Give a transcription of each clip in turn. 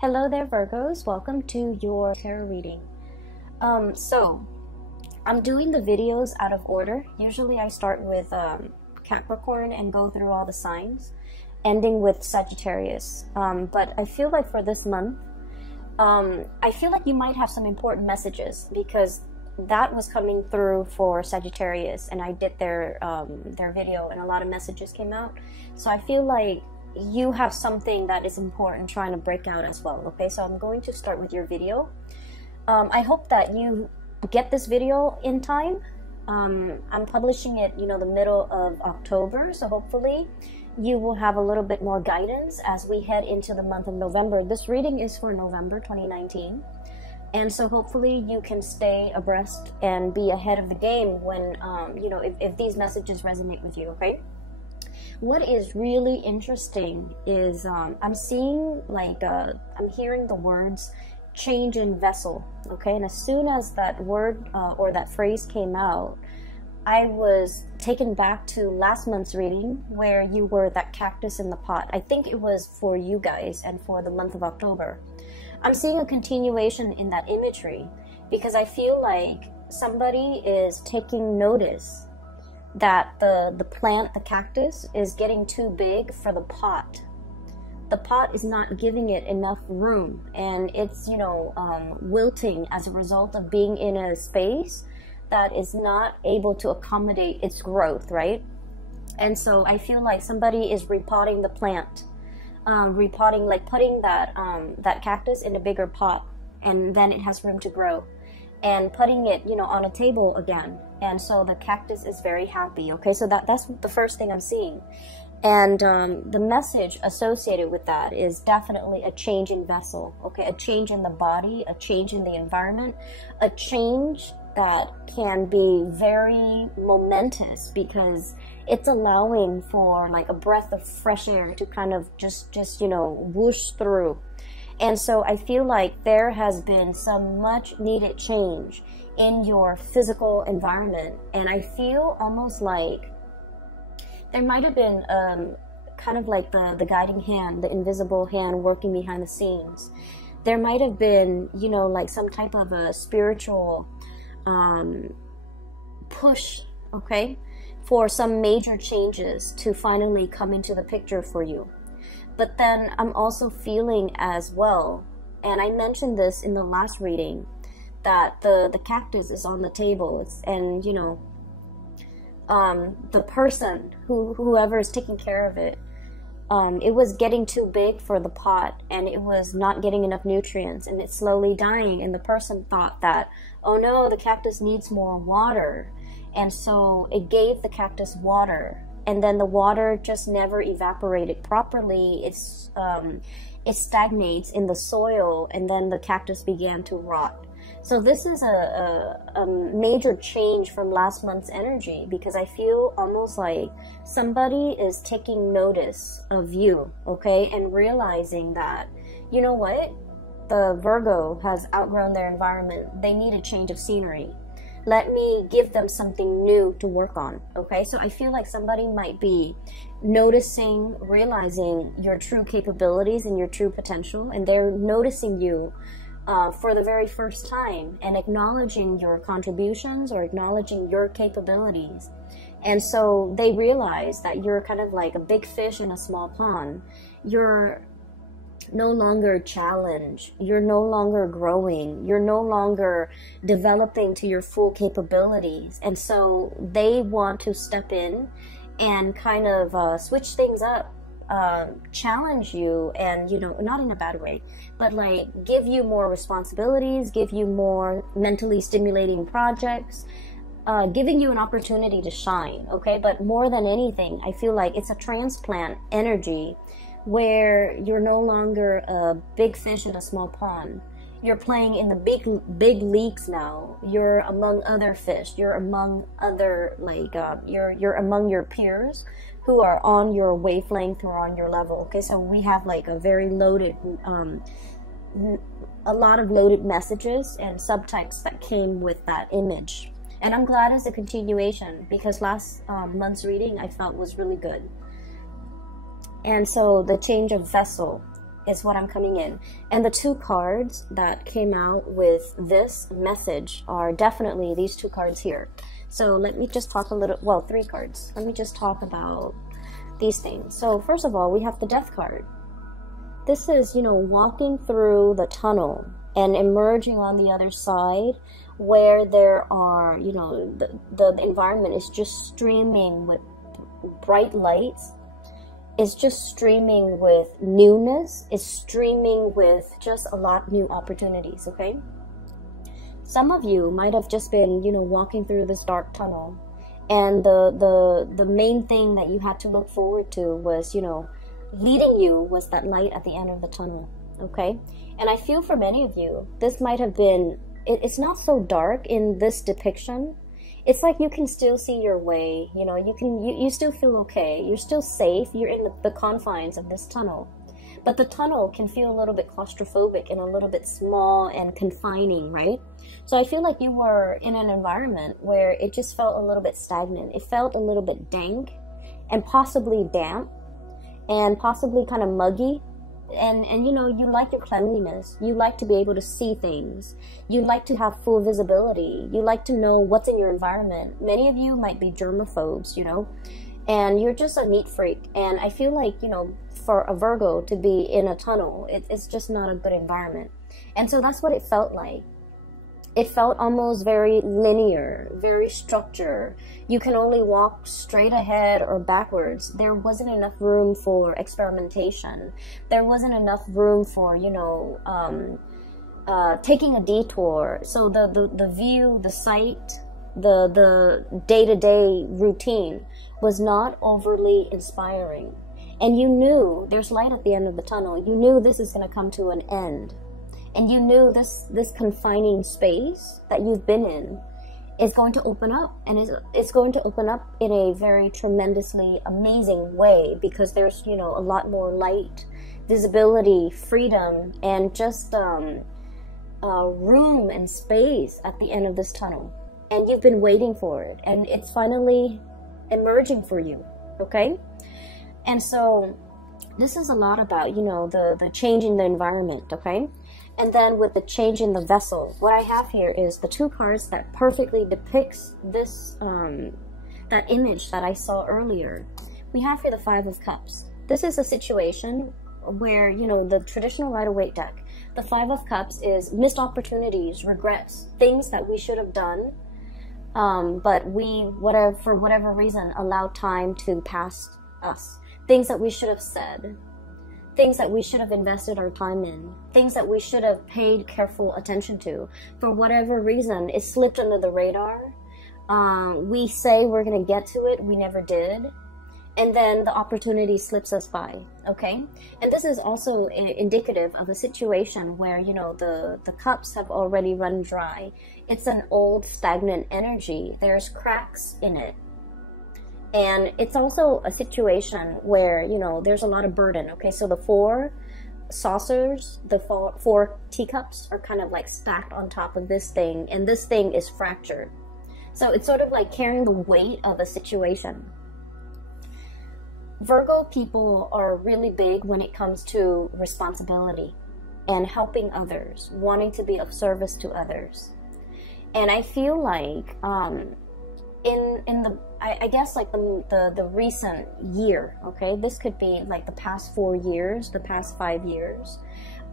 Hello there, Virgos. Welcome to your tarot reading. So I'm doing the videos out of order. Usually I start with Capricorn and go through all the signs, ending with Sagittarius. But I feel like for this month, I feel like you might have some important messages because that was coming through for Sagittarius, and I did their video, and a lot of messages came out. So I feel like you have something that is important trying to break out as well. Okay, so I'm going to start with your video. I hope that you get this video in time. I'm publishing it, the middle of October, so hopefully you will have a little bit more guidance as we head into the month of November. This reading is for November 2019, and so hopefully you can stay abreast and be ahead of the game when if these messages resonate with you. Okay, what is really interesting is I'm seeing I'm hearing the words change in vessel. Okay, and as soon as that word or that phrase came out, I was taken back to last month's reading where you were that cactus in the pot. I think it was for you guys and for the month of October. I'm seeing a continuation in that imagery because I feel like somebody is taking notice that the plant, the cactus, is getting too big for the pot. The pot is not giving it enough room, and it's wilting as a result of being in a space that is not able to accommodate its growth, right? And so I feel like somebody is repotting the plant, like putting that cactus in a bigger pot, and then it has room to grow, and putting it on a table again. And so the cactus is very happy. Okay, so that's the first thing I'm seeing. And the message associated with that is definitely a change in vessel. Okay, a change in the body, a change in the environment, a change that can be very momentous because it's allowing for like a breath of fresh air to kind of just whoosh through. And so I feel like there has been some much needed change in your physical environment, and I feel almost like there might have been kind of like the guiding hand, the invisible hand working behind the scenes. There might have been, like some type of a spiritual push, okay, for some major changes to finally come into the picture for you. But then I'm also feeling as well, and I mentioned this in the last reading, that the cactus is on the table, and the person whoever is taking care of it, it was getting too big for the pot, and it was not getting enough nutrients, and it's slowly dying. And the person thought that, oh no, the cactus needs more water, and so it gave the cactus water, and then the water just never evaporated properly. It stagnates in the soil, and then the cactus began to rot. So this is a major change from last month's energy, because I feel almost like somebody is taking notice of you, okay, and realizing that, you know what, the Virgo has outgrown their environment. They need a change of scenery. Let me give them something new to work on, okay? So I feel like somebody might be noticing, realizing your true capabilities and your true potential, and they're noticing you for the very first time and acknowledging your contributions or acknowledging your capabilities. And so they realize that you're kind of like a big fish in a small pond. You're no longer challenged. You're no longer growing. You're no longer developing to your full capabilities. And so they want to step in and kind of switch things up. Challenge you, and not in a bad way, but like give you more responsibilities, give you more mentally stimulating projects, giving you an opportunity to shine. Okay, but more than anything, I feel like it's a transplant energy where you're no longer a big fish in a small pond. You're playing in the big leagues now. You're among other fish. You're among other you're among your peers who are on your wavelength or on your level. Okay, so we have like a very loaded, a lot of loaded messages and subtext that came with that image. And I'm glad it's a continuation because last month's reading I felt was really good. And so the change of vessel is what I'm coming in. And the two cards that came out with this message are definitely these two cards here. So let me just talk a little, well, three cards. Let me just talk about these things. So first of all, we have the Death card. This is, you know, walking through the tunnel and emerging on the other side, where there are, you know, the environment is just streaming with bright lights. It's just streaming with newness. It's streaming with just a lot of new opportunities, okay? Some of you might have just been, you know, walking through this dark tunnel, and the main thing that you had to look forward to was, you know, leading you was that light at the end of the tunnel, okay? And I feel for many of you, this might have been, it's not so dark in this depiction. It's like you can still see your way, you know, you still feel okay, you're still safe, you're in the confines of this tunnel. But the tunnel can feel a little bit claustrophobic and a little bit small and confining, right? So I feel like you were in an environment where it just felt a little bit stagnant. It felt a little bit dank and possibly damp and possibly kind of muggy. And you know, you like your cleanliness. You like to be able to see things. You like to have full visibility. You like to know what's in your environment. Many of you might be germaphobes, you know, and you're just a neat freak. And I feel like, you know, for a Virgo to be in a tunnel, it's just not a good environment. And so that's what it felt like. It felt almost very linear, very structured. You can only walk straight ahead or backwards. There wasn't enough room for experimentation. There wasn't enough room for, you know, taking a detour. So the view, the sight, the day-to-day routine was not overly inspiring. And you knew there's light at the end of the tunnel. You knew this is going to come to an end. And you knew this confining space that you've been in is going to open up. And it's going to open up in a very tremendously amazing way, because there's, you know, a lot more light, visibility, freedom, and just room and space at the end of this tunnel. And you've been waiting for it. And it's finally emerging for you, okay? And so this is a lot about, you know, the change in the environment, okay? And then with the change in the vessel, what I have here is the two cards that perfectly depicts this, that image that I saw earlier. We have here the Five of Cups. This is a situation where, you know, the traditional Rider-Waite deck, the Five of Cups is missed opportunities, regrets, things that we should have done, but we, for whatever reason, allowed time to pass us. Things that we should have said, things that we should have invested our time in, things that we should have paid careful attention to. For whatever reason, it slipped under the radar. We say we're going to get to it, we never did. And then the opportunity slips us by, okay? And this is also indicative of a situation where, you know, the cups have already run dry. It's an old, stagnant energy. There's cracks in it. And it's also a situation where, you know, there's a lot of burden, okay? So the four saucers, the four teacups are kind of like stacked on top of this thing, and this thing is fractured. So it's sort of like carrying the weight of a situation. Virgo people are really big when it comes to responsibility and helping others, wanting to be of service to others. And I feel like, I guess like the recent year, okay, this could be like the past 4 years, the past 5 years,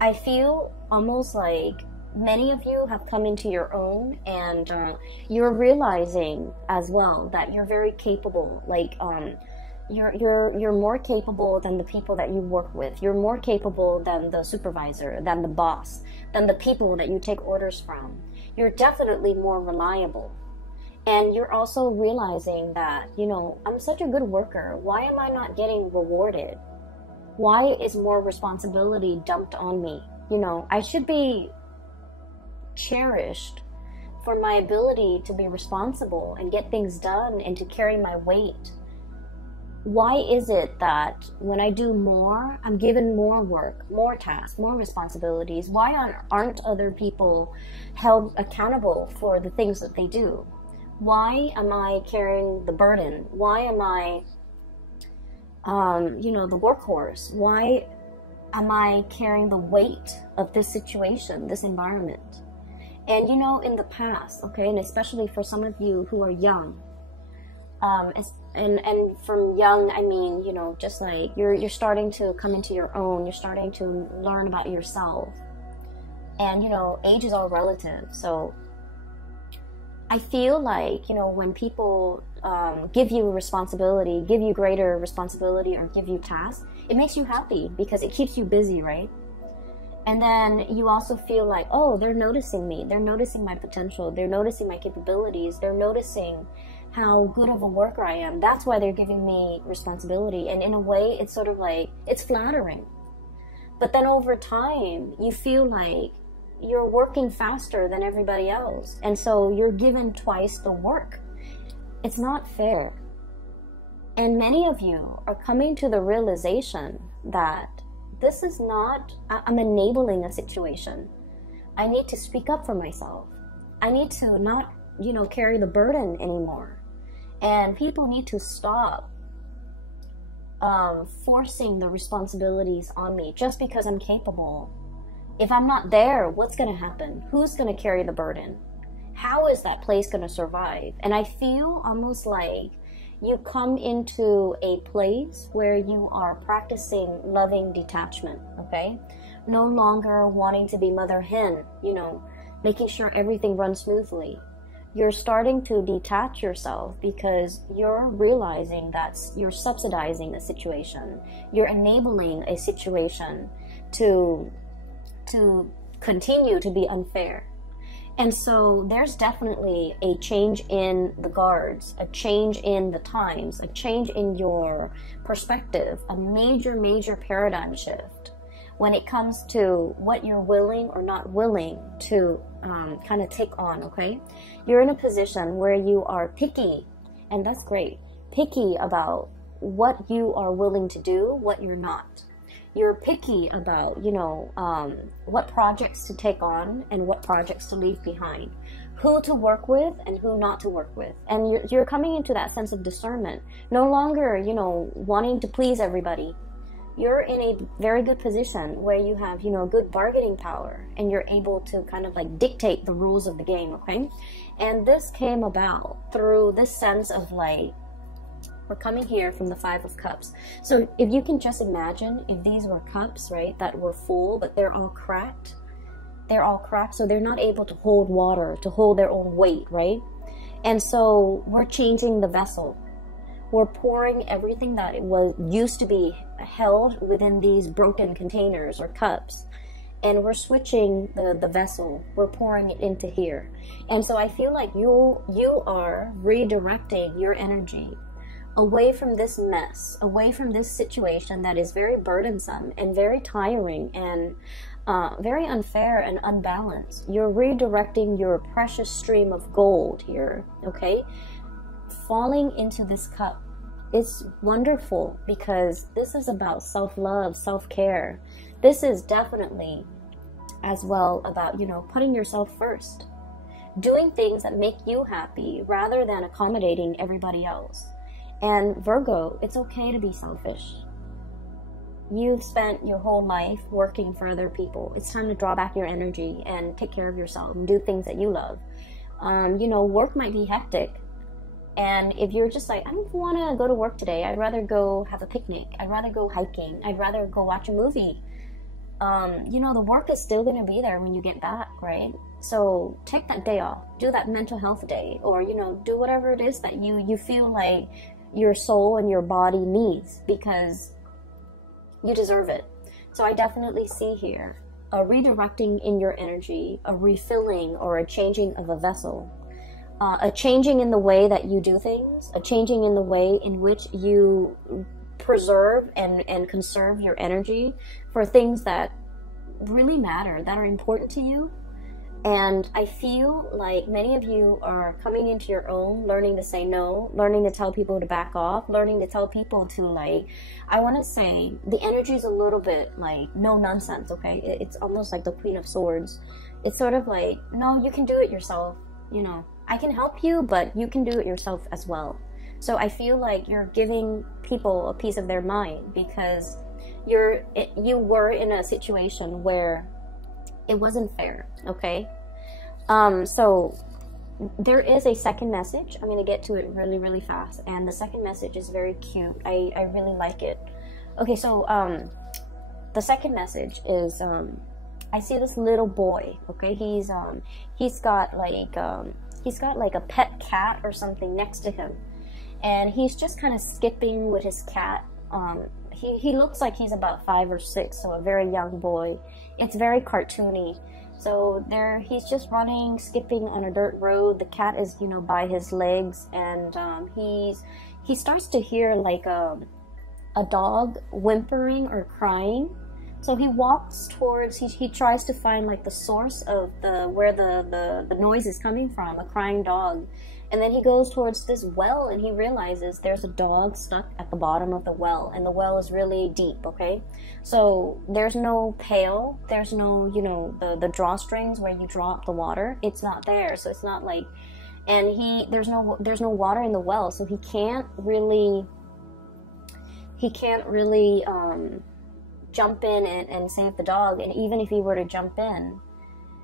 I feel almost like many of you have come into your own, and you're realizing as well that you're very capable. Like you're more capable than the people that you work with. You're more capable than the supervisor, than the boss, than the people that you take orders from. You're definitely more reliable. And you're also realizing that, you know, I'm such a good worker. Why am I not getting rewarded? Why is more responsibility dumped on me? You know, I should be cherished for my ability to be responsible and get things done and to carry my weight. Why is it that when I do more, I'm given more work, more tasks, more responsibilities? Why aren't other people held accountable for the things that they do? Why am I carrying the burden? Why am I, you know, the workhorse? Why am I carrying the weight of this situation, this environment? And you know, in the past, okay, and especially for some of you who are young, and from young, I mean, you know, just like you're starting to come into your own, you're starting to learn about yourself. And, you know, age is all relative. So I feel like, you know, when people give you a responsibility, give you greater responsibility, or give you tasks, it makes you happy because it keeps you busy, right? And then you also feel like, oh, they're noticing me. They're noticing my potential. They're noticing my capabilities. They're noticing how good of a worker I am. That's why they're giving me responsibility. And in a way, it's sort of like, it's flattering. But then over time, you feel like you're working faster than everybody else. And so you're given twice the work. It's not fair. And many of you are coming to the realization that this is not, I'm enabling a situation. I need to speak up for myself. I need to not, you know, carry the burden anymore. And people need to stop forcing the responsibilities on me just because I'm capable. If I'm not there, what's going to happen? Who's going to carry the burden? How is that place going to survive? And I feel almost like you come into a place where you are practicing loving detachment, okay? No longer wanting to be mother hen, you know, making sure everything runs smoothly. You're starting to detach yourself because you're realizing that you're subsidizing a situation. You're enabling a situation to continue to be unfair. And so there's definitely a change in the guards, a change in the times, a change in your perspective, a major paradigm shift when it comes to what you're willing or not willing to kind of take on, okay? You're in a position where you are picky, and that's great, picky about what you are willing to do, what you're not. You're picky about, you know, what projects to take on and what projects to leave behind, who to work with and who not to work with. And you're coming into that sense of discernment, no longer, you know, wanting to please everybody. You're in a very good position where you have, you know, good bargaining power, and you're able to kind of like dictate the rules of the game, okay? And this came about through this sense of like, we're coming here from the Five of Cups. So if you can just imagine if these were cups, right, that were full, but they're all cracked. They're all cracked, so they're not able to hold water, to hold their own weight, right? And so we're changing the vessel. We're pouring everything that it was used to be held within these broken containers or cups. And we're switching the vessel. We're pouring it into here. And so I feel like you are redirecting your energy away from this mess, away from this situation that is very burdensome and very tiring and very unfair and unbalanced. You're redirecting your precious stream of gold here, okay? Falling into this cup. It's wonderful because this is about self-love, self-care. This is definitely as well about, you know, putting yourself first. Doing things that make you happy rather than accommodating everybody else. And Virgo, it's okay to be selfish. You've spent your whole life working for other people. It's time to draw back your energy and take care of yourself and do things that you love. You know, work might be hectic. And if you're just like, I don't want to go to work today. I'd rather go have a picnic. I'd rather go hiking. I'd rather go watch a movie. You know, the work is still going to be there when you get back, right? So take that day off. Do that mental health day. Or, you know, do whatever it is that you feel like your soul and your body needs, because you deserve it. So I definitely see here a redirecting in your energy, a refilling or a changing of a vessel, a changing in the way that you do things, a changing in the way in which you preserve and conserve your energy for things that really matter, that are important to you. And I feel like many of you are coming into your own, learning to say no, learning to tell people to back off, learning to tell people to, like, I want to say the energy is a little bit like no nonsense, okay? It's almost like the Queen of Swords. It's sort of like, no, you can do it yourself. You know, I can help you, but you can do it yourself as well. So I feel like you're giving people a piece of their mind because you were in a situation where it wasn't fair, okay? So there is a second message. I'm going to get to it really, really fast. And the second message is very cute. I really like it. Okay, so the second message is I see this little boy, okay? He's got like a pet cat or something next to him. And he's just kind of skipping with his cat. He looks like he's about 5 or 6, so a very young boy. It's very cartoony. So he's just running, skipping on a dirt road. The cat is, you know, by his legs, and he starts to hear like a dog whimpering or crying. So he walks towards. He tries to find like the source of where the noise is coming from, a crying dog. And then he goes towards this well, and he realizes there's a dog stuck at the bottom of the well, and the well is really deep, okay? So there's no pail, there's no, you know, the drawstrings where you drop the water. It's not there, so it's not like, and there's no water in the well, so he can't really jump in and save the dog. And even if he were to jump in,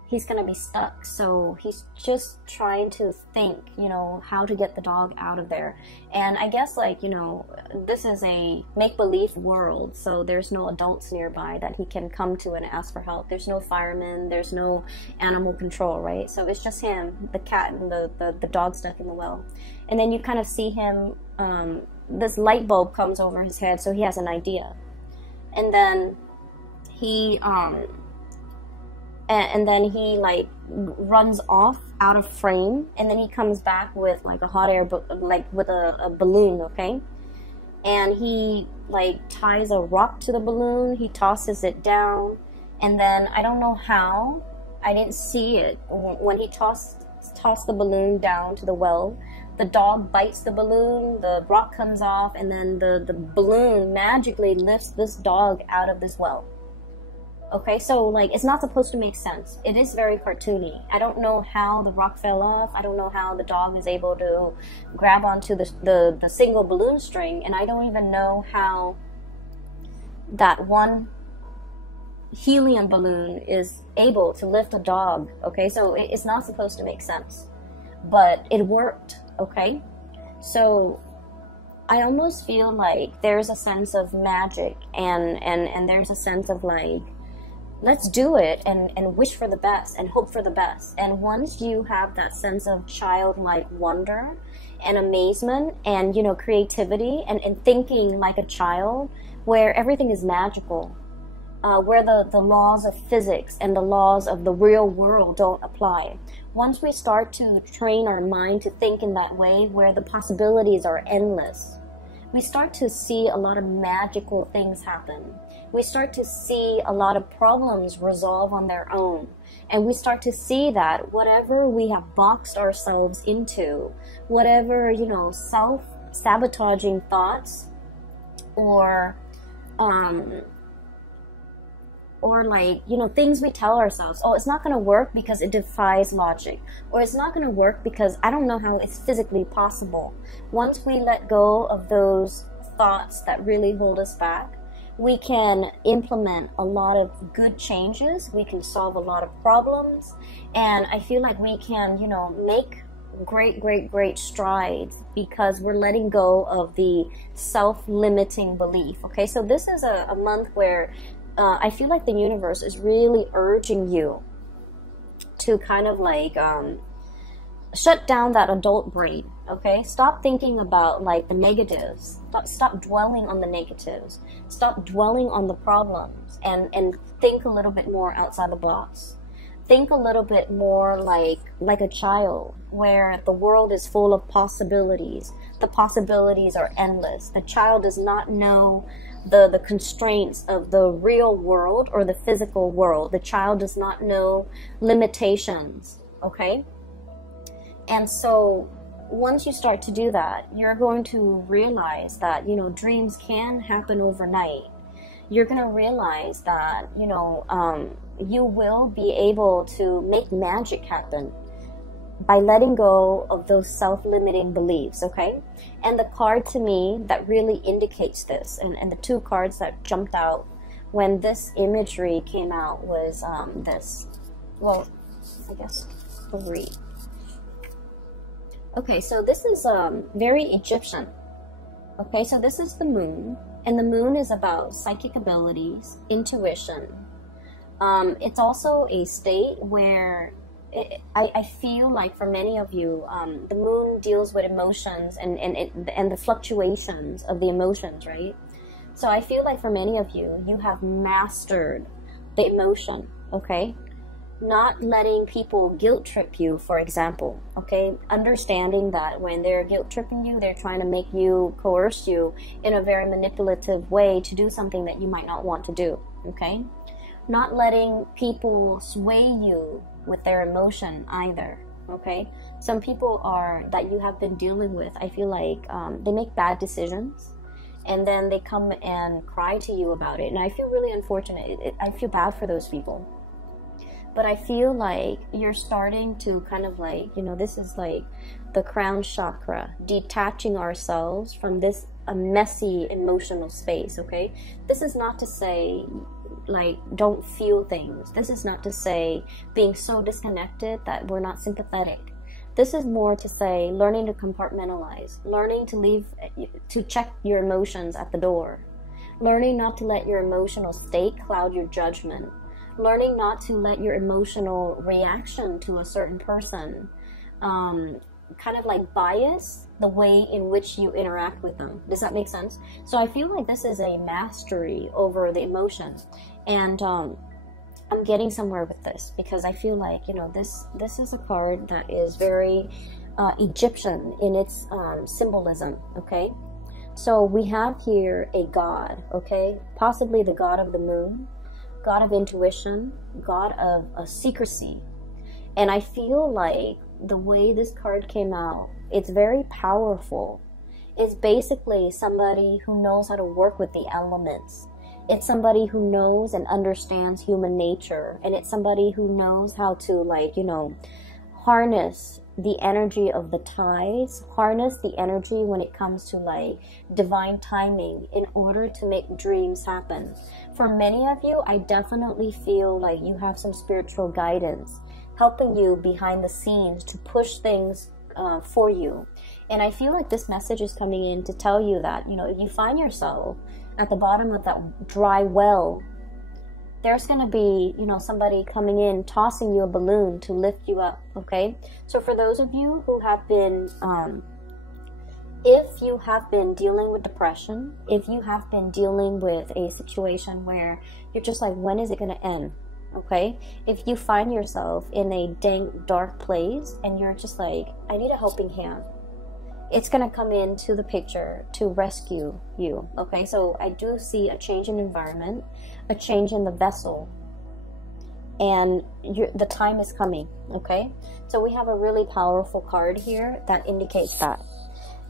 he's gonna be stuck. So he's just trying to think, you know, how to get the dog out of there. And I guess, like, you know, this is a make-believe world, so there's no adults nearby that he can come to and ask for help. There's no firemen, there's no animal control, right? So it's just him, the cat, and the dog stuck in the well. And then you kind of see him, this light bulb comes over his head, so he has an idea. And then he like runs off out of frame, and then he comes back with like a hot air, like with a balloon, okay? And he like ties a rock to the balloon, he tosses it down, and then I don't know how, I didn't see it, when he tossed the balloon down to the well, the dog bites the balloon, the rock comes off, and then the balloon magically lifts this dog out of this well. Okay, so like, it's not supposed to make sense. It is very cartoony. I don't know how the rock fell off. I don't know how the dog is able to grab onto the single balloon string, and I don't even know how that one helium balloon is able to lift a dog. Okay, so it's not supposed to make sense, but it worked. Okay, so I almost feel like there's a sense of magic, and there's a sense of like, let's do it and wish for the best and hope for the best. And once you have that sense of childlike wonder and amazement and, you know, creativity and thinking like a child, where everything is magical, where the laws of physics and the laws of the real world don't apply. Once we start to train our mind to think in that way, where the possibilities are endless, we start to see a lot of magical things happen. We start to see a lot of problems resolve on their own. And we start to see that whatever we have boxed ourselves into, whatever, you know, self-sabotaging thoughts, or like, you know, things we tell ourselves, oh, it's not going to work because it defies logic, or it's not going to work because I don't know how it's physically possible. Once we let go of those thoughts that really hold us back, we can implement a lot of good changes. We can solve a lot of problems. And I feel like we can, you know, make great strides because we're letting go of the self-limiting belief. Okay, so this is a month where I feel like the universe is really urging you to kind of like shut down that adult brain. Okay, stop thinking about like the negatives. Stop dwelling on the negatives. Stop dwelling on the problems, and think a little bit more outside the box. Think a little bit more like a child, where the world is full of possibilities. The possibilities are endless. The child does not know the constraints of the real world or the physical world. The child does not know limitations, okay? And so once you start to do that, you're going to realize that, you know, dreams can happen overnight. You're going to realize that, you know, you will be able to make magic happen. by letting go of those self-limiting beliefs, okay? And the card to me that really indicates this, and the two cards that jumped out when this imagery came out was this. Well, I guess 3. Okay, so this is very Egyptian. Okay, so this is the moon, and the moon is about psychic abilities, intuition. It's also a state where I feel like for many of you, the moon deals with emotions and the fluctuations of the emotions, right? So I feel like for many of you, you have mastered the emotion, okay? Not letting people guilt trip you, for example, okay? Understanding that when they're guilt tripping you, they're trying to make you, coerce you in a very manipulative way to do something that you might not want to do, okay? Not letting people sway you with their emotion either, okay? Some people that you have been dealing with, I feel like they make bad decisions and then they come and cry to you about it. And I feel really unfortunate. I feel bad for those people. But I feel like you're starting to kind of like, you know, this is like the crown chakra, detaching ourselves from this messy emotional space, okay? This is not to say, like, don't feel things. This is not to say being so disconnected that we're not sympathetic. This is more to say learning to compartmentalize, learning to check your emotions at the door, learning not to let your emotional state cloud your judgment, learning not to let your emotional reaction to a certain person kind of like bias the way in which you interact with them. Does that make sense? So I feel like this is a mastery over the emotion, and I'm getting somewhere with this because I feel like, you know, this is a card that is very Egyptian in its symbolism, okay? So we have here a god, okay? Possibly the god of the moon, god of intuition, god of secrecy. And I feel like the way this card came out, it's very powerful. It's basically somebody who knows how to work with the elements. It's somebody who knows and understands human nature. And it's somebody who knows how to, like, you know, harness the energy of the tides, harness the energy when it comes to like divine timing in order to make dreams happen. For many of you, I definitely feel like you have some spiritual guidance helping you behind the scenes to push things for you. And I feel like this message is coming in to tell you that, you know, if you find yourself at the bottom of that dry well, there's going to be, you know, somebody coming in, tossing you a balloon to lift you up, okay? So for those of you who have been, if you have been dealing with depression, if you have been dealing with a situation where you're just like, when is it going to end, okay? If you find yourself in a dank, dark place and you're just like, I need a helping hand, it's going to come into the picture to rescue you, okay? So I do see a change in environment, a change in the vessel, and the time is coming, okay? So we have a really powerful card here that indicates that.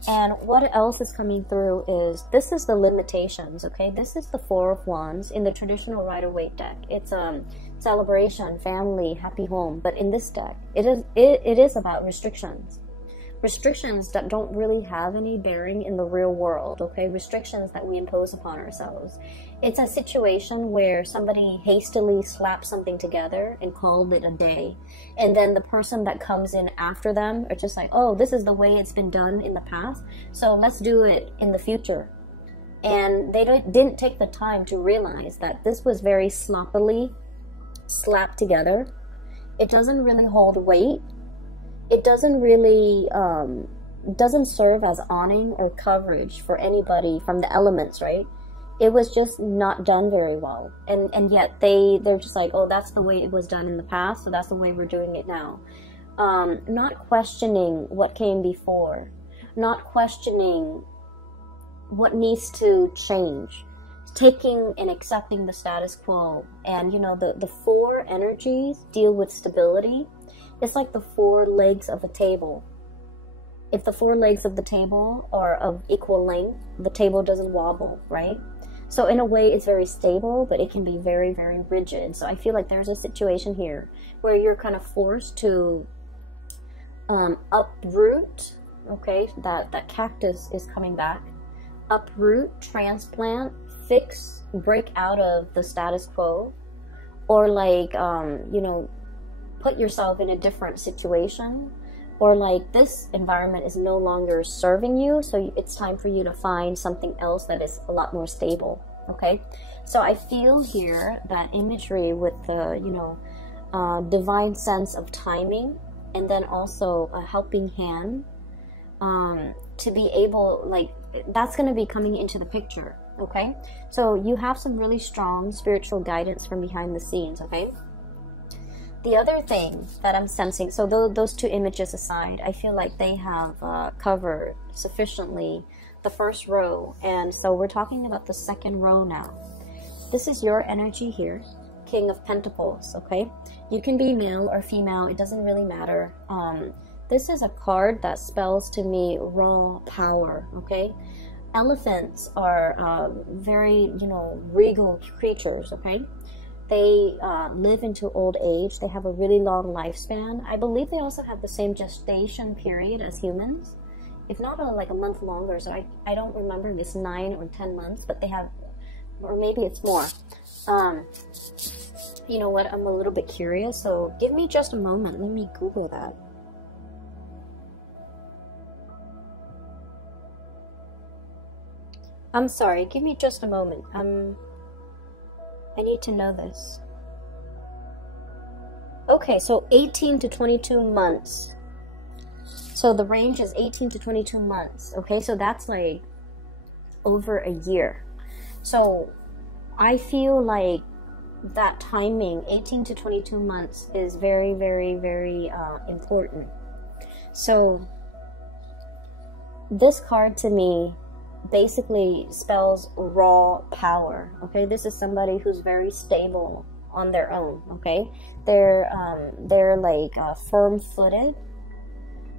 And what else is coming through is, this is the limitations, okay? This is the Four of Wands in the traditional Rider-Waite deck. It's celebration, family, happy home. But in this deck, it is about restrictions. Restrictions that don't really have any bearing in the real world, okay? Restrictions that we impose upon ourselves. It's a situation where somebody hastily slapped something together and called it a day. And then the person that comes in after them are just like, oh, this is the way it's been done in the past, so let's do it in the future. And they didn't take the time to realize that this was very sloppily slapped together. It doesn't really hold weight. It doesn't really, doesn't serve as awning or coverage for anybody from the elements, right? It was just not done very well. And yet they're just like, oh, that's the way it was done in the past, so that's the way we're doing it now. Not questioning what came before. Not questioning what needs to change. Taking and accepting the status quo. And, you know, the four energies deal with stability. It's like the four legs of a table. If the four legs of the table are of equal length, the table doesn't wobble, right? So in a way, it's very stable, but it can be very, very rigid. So I feel like there's a situation here where you're kind of forced to uproot, okay, that cactus is coming back. Uproot, transplant, fix, break out of the status quo, or like, you know, put yourself in a different situation, or like this environment is no longer serving you, so it's time for you to find something else that is a lot more stable, okay? So I feel here that imagery with the, you know, divine sense of timing, and then also a helping hand, to be able, like, that's going to be coming into the picture, okay? So you have some really strong spiritual guidance from behind the scenes, okay? The other thing that I'm sensing, so those two images aside, I feel like they have covered sufficiently the first row, and so we're talking about the second row now. This is your energy here, King of Pentacles, okay? You can be male or female, it doesn't really matter. This is a card that spells to me raw power, okay? Elephants are very, you know, regal creatures, okay? They live into old age. They have a really long lifespan. I believe they also have the same gestation period as humans, if not like a month longer. So I don't remember if it's 9 or 10 months, but they have, or maybe it's more. You know what? I'm a little bit curious, so give me just a moment. Let me Google that. I'm sorry, give me just a moment. I need to know this. Okay, so 18 to 22 months. So the range is 18 to 22 months. Okay, so that's like over a year. So I feel like that timing, 18 to 22 months, is very, very, very important. So this card to me basically spells raw power, okay? This is somebody who's very stable on their own, okay? They're like firm-footed.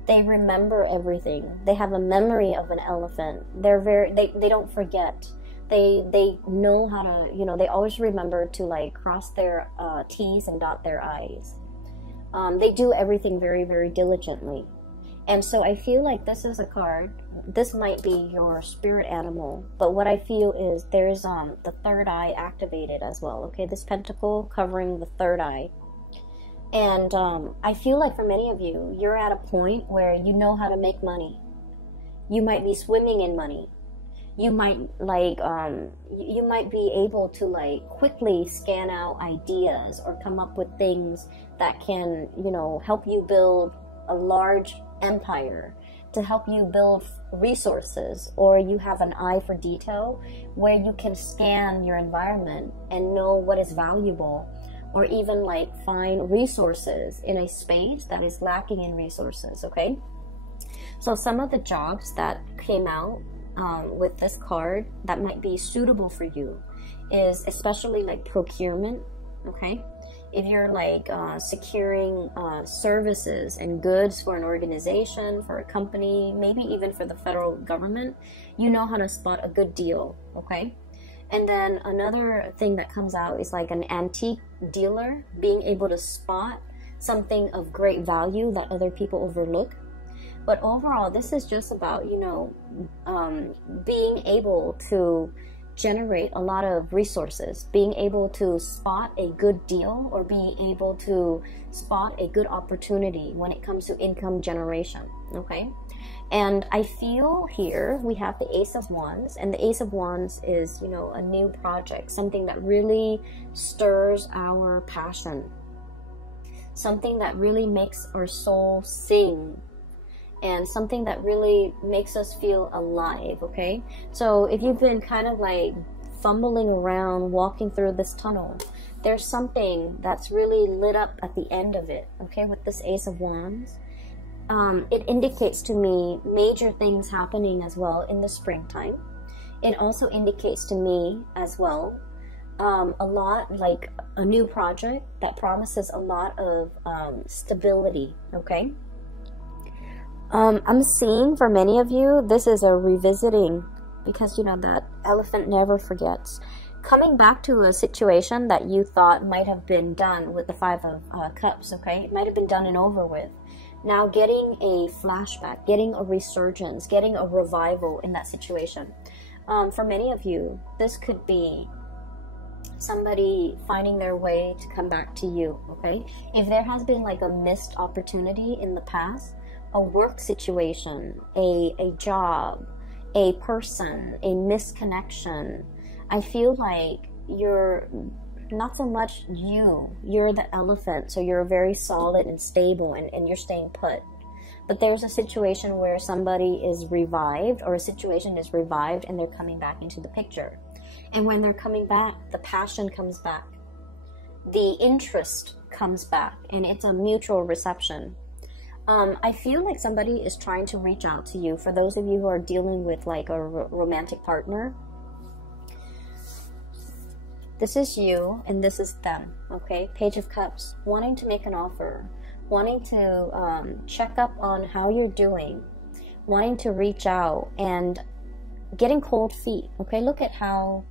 They remember everything. They have a memory of an elephant. They don't forget. They know how to, you know, they always remember to like cross their T's and dot their I's. They do everything very, very diligently. And so I feel like this is a card, this might be your spirit animal, but what I feel is there's the third eye activated as well, okay? This pentacle covering the third eye. And I feel like for many of you, you're at a point where you know how to make money. You might be swimming in money. You might like, you might be able to like quickly scan out ideas or come up with things that can, you know, help you build a large empire, to help you build resources, or you have an eye for detail where you can scan your environment and know what is valuable, or even like find resources in a space that is lacking in resources, okay? So some of the jobs that came out with this card that might be suitable for you is especially like procurement, okay? If you're like securing services and goods for an organization, for a company, maybe even for the federal government, you know how to spot a good deal, okay? And then another thing that comes out is like an antique dealer, being able to spot something of great value that other people overlook. But overall, this is just about, you know, being able to generate a lot of resources, being able to spot a good deal or being able to spot a good opportunity when it comes to income generation, okay? And I feel here we have the Ace of Wands, and the Ace of Wands is, you know, a new project, something that really stirs our passion, something that really makes our soul sing, and something that really makes us feel alive, okay? So if you've been kind of like fumbling around, walking through this tunnel, there's something that's really lit up at the end of it, okay, with this Ace of Wands. It indicates to me major things happening as well in the springtime. It also indicates to me as well a lot like a new project that promises a lot of stability, okay? I'm seeing for many of you, this is a revisiting, because you know that elephant never forgets. Coming back to a situation that you thought might have been done with the Five of Cups, okay? It might have been done and over with. Now getting a flashback, getting a resurgence, getting a revival in that situation. For many of you, this could be somebody finding their way to come back to you, okay? If there has been like a missed opportunity in the past, a work situation, a job, a person, a misconnection, I feel like you're not so much you're the elephant, so you're very solid and stable and you're staying put. But there's a situation where somebody is revived, or a situation is revived, and they're coming back into the picture. And when they're coming back, the passion comes back, the interest comes back, and it's a mutual reception. I feel like somebody is trying to reach out to you. For those of you who are dealing with like a romantic partner, this is you and this is them, okay? Page of Cups, wanting to make an offer, wanting to check up on how you're doing, wanting to reach out, and getting cold feet, okay? Look at how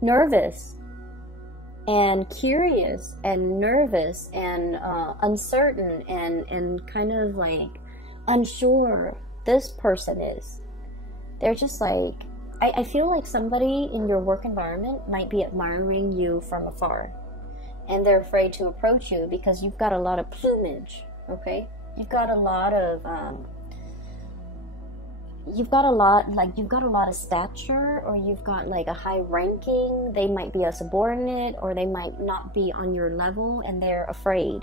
nervous and curious and nervous and uncertain and kind of like unsure this person is. They're just like, I feel like somebody in your work environment might be admiring you from afar, and they're afraid to approach you because you've got a lot of plumage, okay? You've got a lot of you've got a lot of stature, or you've got like a high ranking. They might be a subordinate, or they might not be on your level, and they're afraid.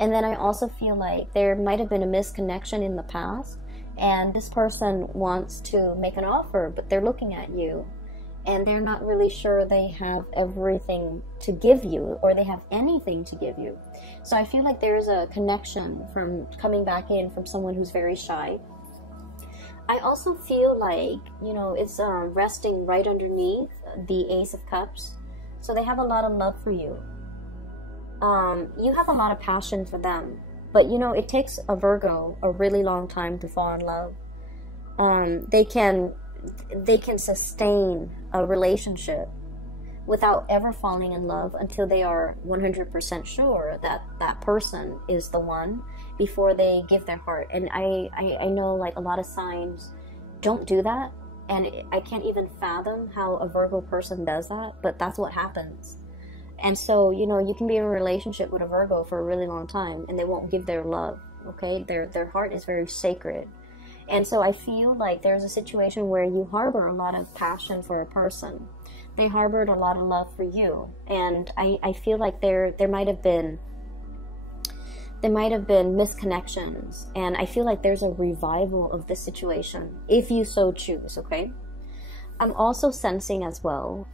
And then I also feel like there might have been a misconnection in the past, and this person wants to make an offer, but they're looking at you and they're not really sure they have everything to give you, or they have anything to give you. So I feel like there's a connection from coming back in from someone who's very shy. I also feel like, you know, it's resting right underneath the Ace of Cups. So they have a lot of love for you. You have a lot of passion for them. But, you know, it takes a Virgo a really long time to fall in love. They can sustain a relationship without ever falling in love until they are 100% sure that that person is the one before they give their heart. And I know like a lot of signs don't do that, and I can't even fathom how a Virgo person does that, but that's what happens. And so, you know, you can be in a relationship with a Virgo for a really long time and they won't give their love, okay? Their heart is very sacred. And so I feel like there's a situation where you harbor a lot of passion for a person. They harbored a lot of love for you. And I feel like there might have been misconnections. And I feel like there's a revival of this situation, if you so choose, okay? I'm also sensing as well,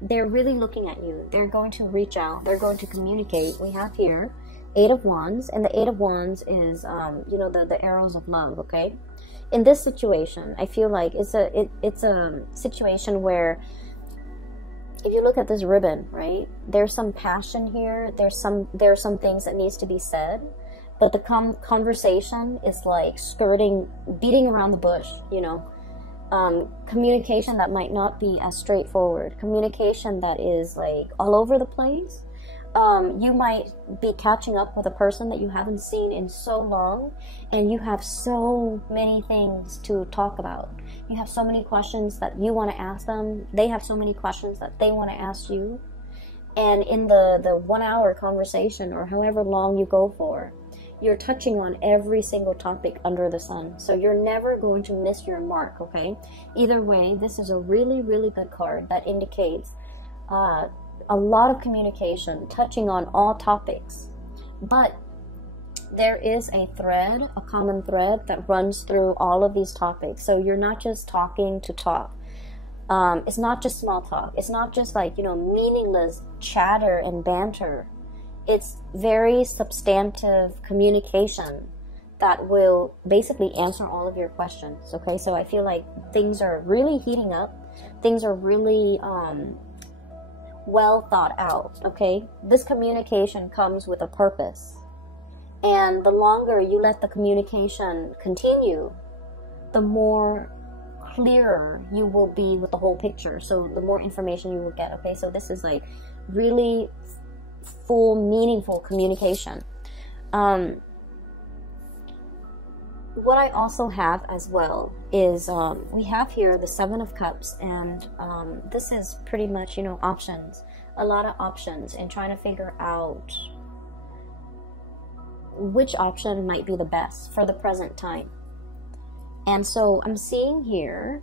they're really looking at you. They're going to reach out. They're going to communicate. We have here Eight of Wands, and the Eight of Wands is, you know, the arrows of love, okay? In this situation, I feel like it's a situation where, if you look at this ribbon, right, there's some passion here. There are some things that needs to be said, but the conversation is like beating around the bush, you know. Communication that might not be as straightforward, communication that is like all over the place. You might be catching up with a person that you haven't seen in so long, and you have so many things to talk about. You have so many questions that you want to ask them. They have so many questions that they want to ask you. And in the 1 hour conversation, or however long you go for, you're touching on every single topic under the sun. So you're never going to miss your mark, okay? Either way, this is a really, really good card that indicates a lot of communication, touching on all topics. But there is a thread, a common thread that runs through all of these topics. So you're not just talking to talk. It's not just small talk. It's not just like, you know, meaningless chatter and banter. It's very substantive communication that will basically answer all of your questions, okay? So I feel like things are really heating up. Things are really well thought out, okay? This communication comes with a purpose. And the longer you let the communication continue, the more clearer you will be with the whole picture. So the more information you will get, okay? So this is like really full, meaningful communication. What I also have as well is we have here the Seven of Cups, and this is pretty much, you know, options, a lot of options, and trying to figure out which option might be the best for the present time. And so I'm seeing here,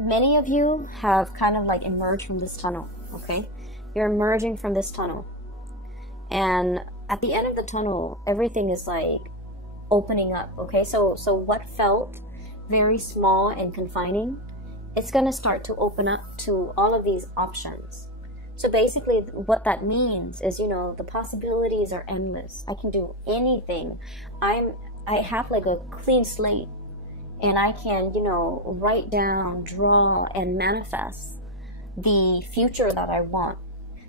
many of you have kind of like emerged from this tunnel, okay? You're emerging from this tunnel. And at the end of the tunnel, everything is like opening up, okay? So what felt very small and confining, it's going to start to open up to all of these options. So basically what that means is, you know, the possibilities are endless. I can do anything. I have like a clean slate, and I can, you know, write down, draw, and manifest the future that I want.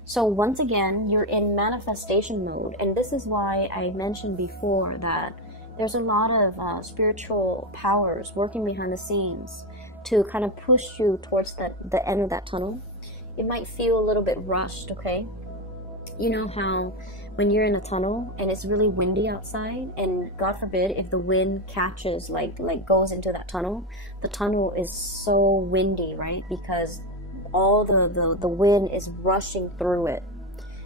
So once again, you're in manifestation mode. And this is why I mentioned before that there's a lot of spiritual powers working behind the scenes to kind of push you towards the end of that tunnel. It might feel a little bit rushed, okay? You know how when you're in a tunnel and it's really windy outside, and God forbid if the wind catches, like goes into that tunnel, the tunnel is so windy, right? Because all the wind is rushing through it.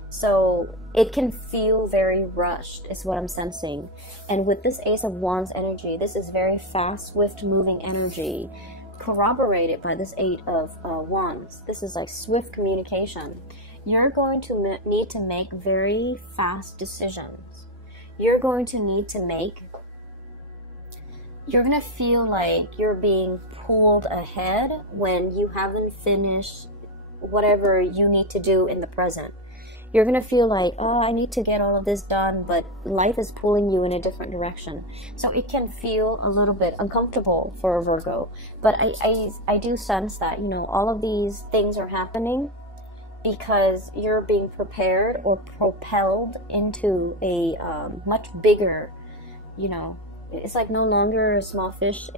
So it can feel very rushed, is what I'm sensing. And with this Ace of Wands energy, this is very fast, swift moving energy, corroborated by this Eight of Wands. This is like swift communication. You're going to need to make very fast decisions. You're going to need to make, you're going to feel like you're being pulled ahead when you haven't finished whatever you need to do in the present. You're going to feel like, oh, I need to get all of this done, but life is pulling you in a different direction. So it can feel a little bit uncomfortable for a Virgo. But I do sense that, you know, all of these things are happening because you're being prepared or propelled into a much bigger, you know, it's like no longer a small fish,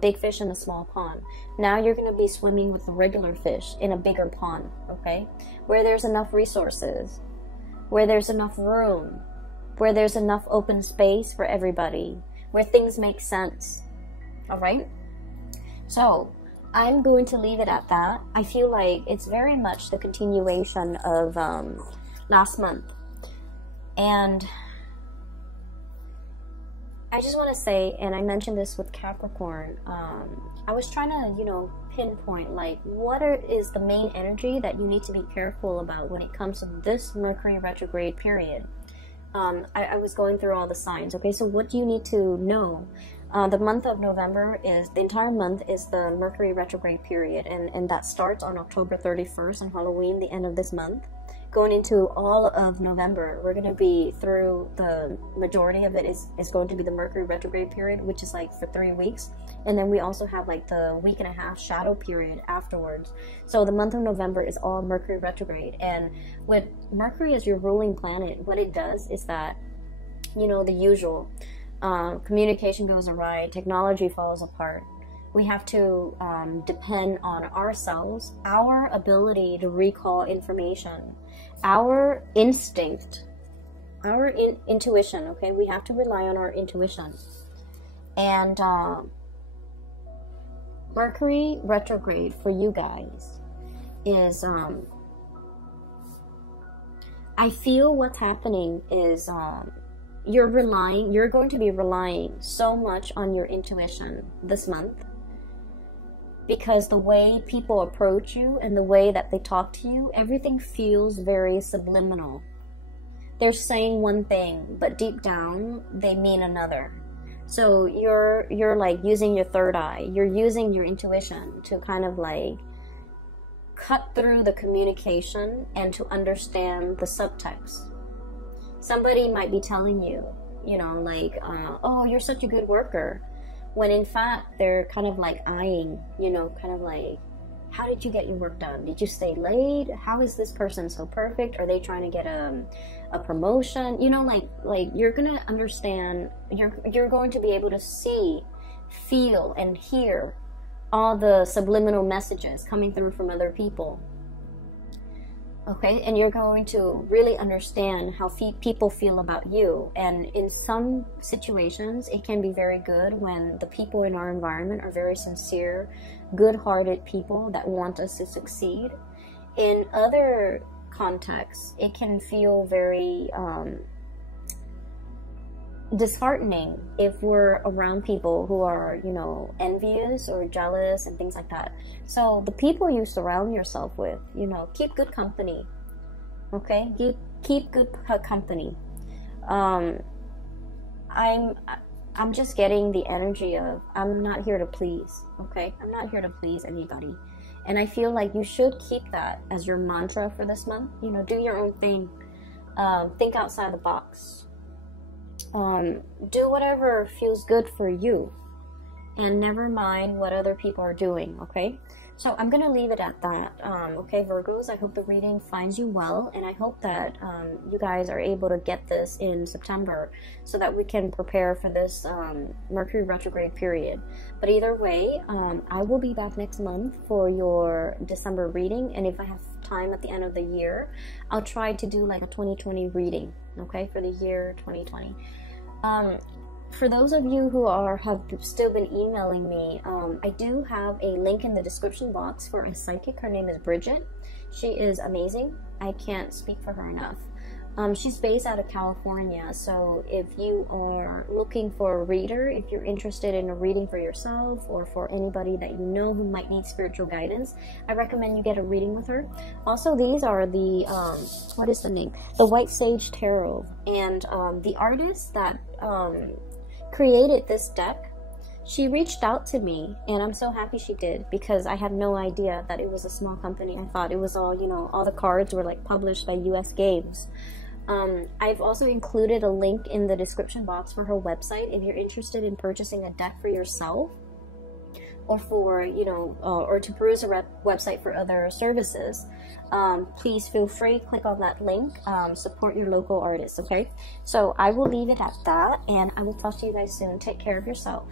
big fish in a small pond. Now you're going to be swimming with the regular fish in a bigger pond, okay? Where there's enough resources, where there's enough room, where there's enough open space for everybody, where things make sense, all right? So I'm going to leave it at that. I feel like it's very much the continuation of last month. And I just want to say, and I mentioned this with Capricorn, I was trying to, you know, pinpoint like what is the main energy that you need to be careful about when it comes to this Mercury retrograde period. I was going through all the signs. Okay, so what do you need to know? The month of November is, the entire month is the Mercury retrograde period, and that starts on October 31st on Halloween, the end of this month. Going into all of November, we're going to be through the majority of it is going to be the Mercury retrograde period, which is like for 3 weeks. And then we also have like the week and a half shadow period afterwards. So the month of November is all Mercury retrograde. And with Mercury as your ruling planet, what it does is that, you know, the usual, communication goes awry, technology falls apart. We have to depend on ourselves, our ability to recall information, our instinct, our intuition, okay? We have to rely on our intuition. And Mercury retrograde for you guys is, I feel what's happening is you're going to be relying so much on your intuition this month, because the way people approach you and the way that they talk to you, everything feels very subliminal. They're saying one thing, but deep down they mean another. So you're like using your third eye, you're using your intuition to kind of like cut through the communication and to understand the subtext. Somebody might be telling you, you know, like, oh, you're such a good worker, when in fact they're kind of like eyeing, you know, kind of like, how did you get your work done? Did you stay late? How is this person so perfect? Are they trying to get a promotion? You know, like you're gonna understand, you're going to be able to see, feel, and hear all the subliminal messages coming through from other people. Okay, and you're going to really understand how people feel about you. And in some situations, it can be very good when the people in our environment are very sincere, good-hearted people that want us to succeed. In other contexts, it can feel very disheartening if we're around people who are, you know, envious or jealous and things like that. So the people you surround yourself with, you know, keep good company. Okay, keep good company. I'm just getting the energy of, I'm not here to please. Okay, I'm not here to please anybody, and I feel like you should keep that as your mantra for this month. You know, do your own thing. Think outside the box. Do whatever feels good for you, and never mind what other people are doing. Okay, so I'm gonna leave it at that. Okay, Virgos, I hope the reading finds you well, and I hope that you guys are able to get this in September so that we can prepare for this Mercury retrograde period. But either way, I will be back next month for your December reading, and if I have time at the end of the year, I'll try to do like a 2020 reading, okay, for the year 2020. For those of you who have still been emailing me, I do have a link in the description box for a psychic. Her name is Bridget. She is amazing. I can't speak for her enough. She's based out of California, so if you are looking for a reader, if you're interested in a reading for yourself or for anybody that you know who might need spiritual guidance, I recommend you get a reading with her. Also, these are the, what is the name? The White Sage Tarot. And the artist that created this deck, she reached out to me, and I'm so happy she did, because I had no idea that it was a small company. I thought it was all, you know, all the cards were like published by US Games. I've also included a link in the description box for her website if you're interested in purchasing a deck for yourself, or for, you know, or to peruse a website for other services. Please feel free, click on that link, support your local artists, okay? So I will leave it at that, and I will talk to you guys soon. Take care of yourself.